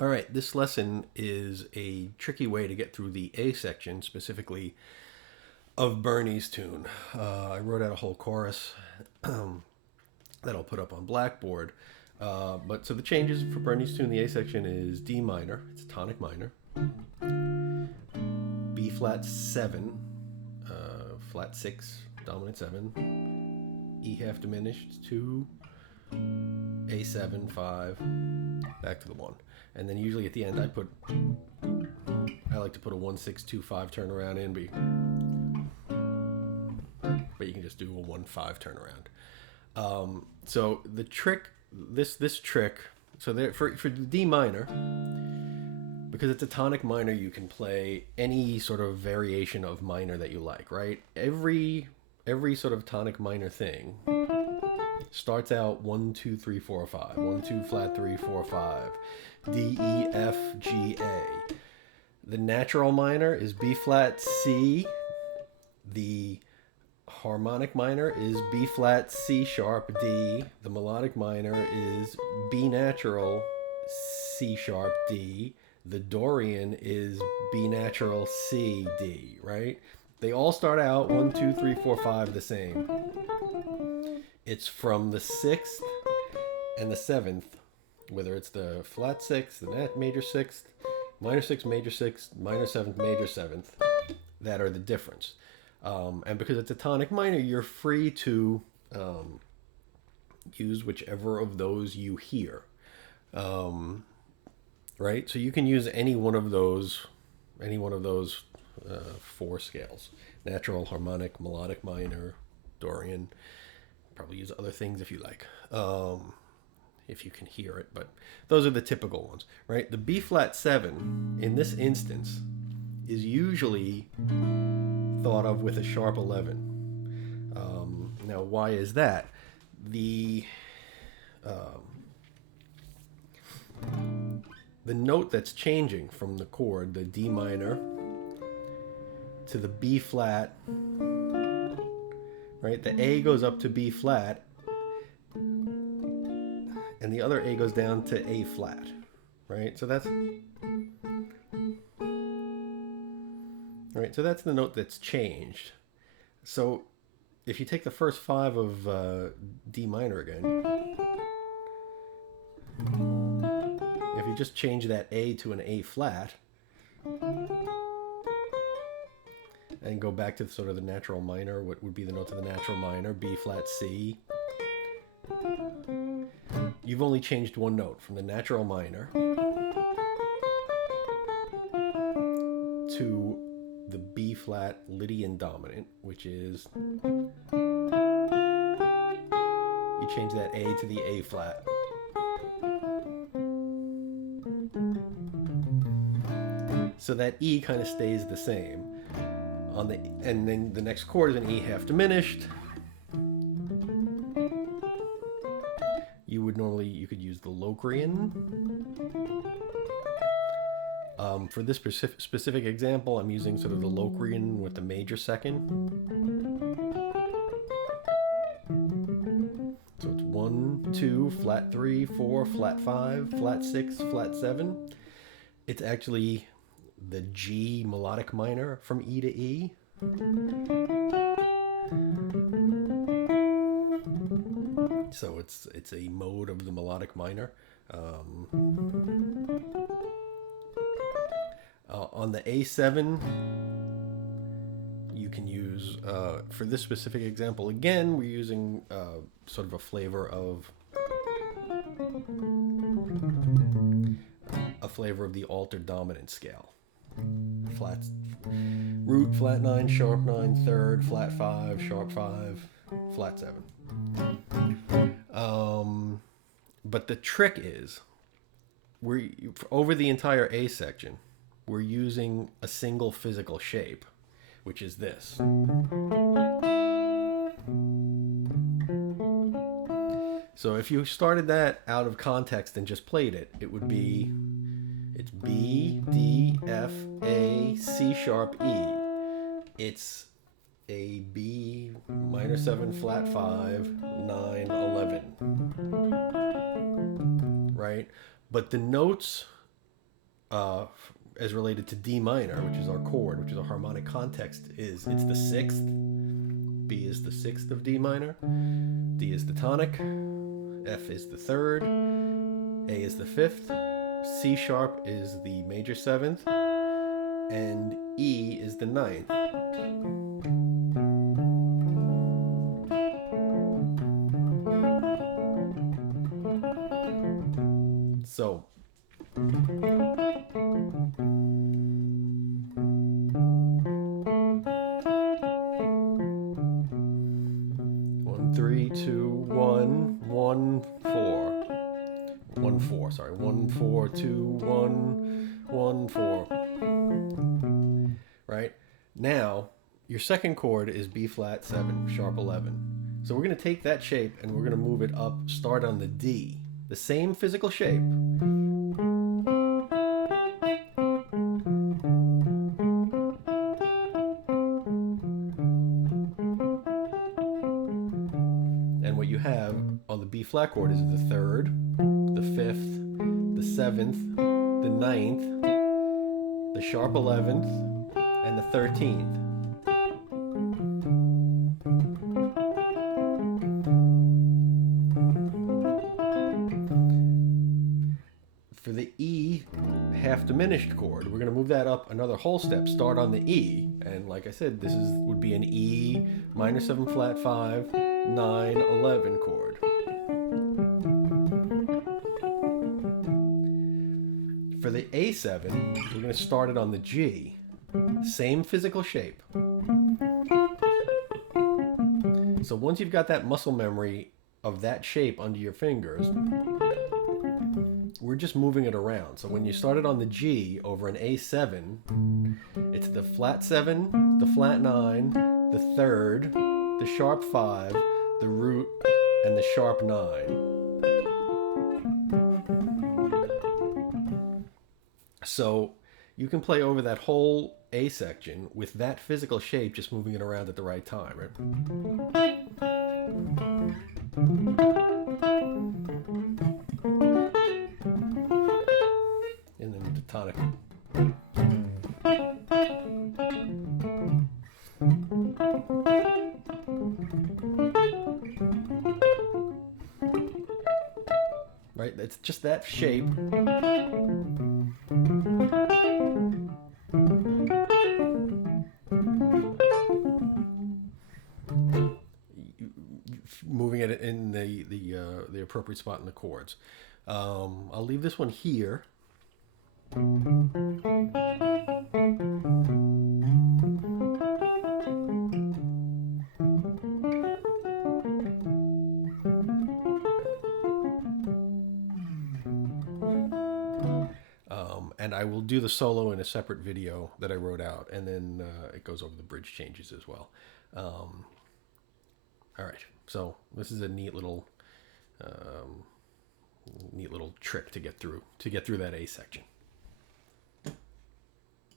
All right, this lesson is a tricky way to get through the A section, specifically of Bernie's tune. I wrote out a whole chorus that I'll put up on Blackboard. But so the changes for Bernie's tune, the A section is D minor, it's a tonic minor, B flat 7, flat 6, dominant 7, E half diminished 2, A7, 5, back to the 1. And then usually at the end I like to put a 1 6 2 5 turnaround in, but you can just do a 1 5 turnaround. So the trick, this trick, so there, for the D minor, because it's a tonic minor, you can play any sort of variation of minor that you like, right? Every sort of tonic minor thing starts out 1 2 3 4 5, 1 2 flat 3 4 5, D E F G A. The natural minor is B flat C. The harmonic minor is B flat C sharp D. The melodic minor is B natural C sharp D. The Dorian is B natural C D, right? They all start out 1 2 3 4 5 the same. It's from the 6th and the 7th, whether it's the flat 6th, the major 6th, minor 6th, major 6th, minor 7th, major 7th, that are the difference. And because it's a tonic minor, you're free to use whichever of those you hear. Right? So you can use any one of those 4 scales: natural, harmonic, melodic minor, Dorian. Probably use other things if you like, if you can hear it, but those are the typical ones, right? The B flat 7 in this instance is usually thought of with a sharp 11. Now, why is that? The note that's changing from the chord, the D minor, to the B flat, right? The A goes up to B flat, and the other A goes down to A flat, right? So that's the note that's changed. So if you take the first 5 of D minor again, if you just change that A to an A flat and go back to sort of the natural minor, what would be the notes of the natural minor, B flat C, you've only changed one note from the natural minor to the B flat Lydian dominant, which is, you change that A to the A flat. So that E kind of stays the same. And then the next chord is an E half diminished. You could use the Locrian. For this specific example, I'm using sort of the Locrian with the major second. So it's 1 2 flat 3 4 flat 5 flat 6 flat 7. It's actually the G melodic minor from E to E. So it's a mode of the melodic minor. On the A7, you can use, for this specific example, again, we're using sort of a flavor of the altered dominant scale. Root, flat 9, sharp 9, third, flat 5, sharp 5, flat 7. But the trick is, over the entire A section, we're using a single physical shape, which is this. So if you started that out of context and just played it, it would be, it's B, D, F, A, C sharp, E. It's a B minor 7 flat 5 9 11, right? But the notes as related to D minor, which is our chord, which is our harmonic context, is it's the sixth. B is the sixth of D minor. D is the tonic. F is the third. A is the fifth. C sharp is the major seventh. And E is the ninth. So, one, 3, 2, 1, 1, 4. 1, 4, sorry. 1, 4, 2, 1, 1, 4. Right? Now, your second chord is B flat 7, sharp 11. So we're going to take that shape and we're going to move it up, start on the D. The same physical shape. And what you have on the B flat chord is the third, the fifth, the seventh, the ninth, the sharp 11th, and the 13th. For the E half diminished chord, we're going to move that up another whole step, start on the E, and like I said, this would be an E minor 7 flat 5, 9, 11 chord. For the A7, we're going to start it on the G, same physical shape. So once you've got that muscle memory of that shape under your fingers, we're just moving it around. So when you started on the G over an A7, it's the flat 7, the flat 9, the third, the sharp 5, the root, and the sharp 9. So you can play over that whole A section with that physical shape, just moving it around at the right time, right? And then the tonic. Right? It's just that shape. Moving it in the appropriate spot in the chords. I'll leave this one here. And I will do the solo in a separate video that I wrote out, and then it goes over the bridge changes as well. All right, so this is a neat little trick to get through that A section.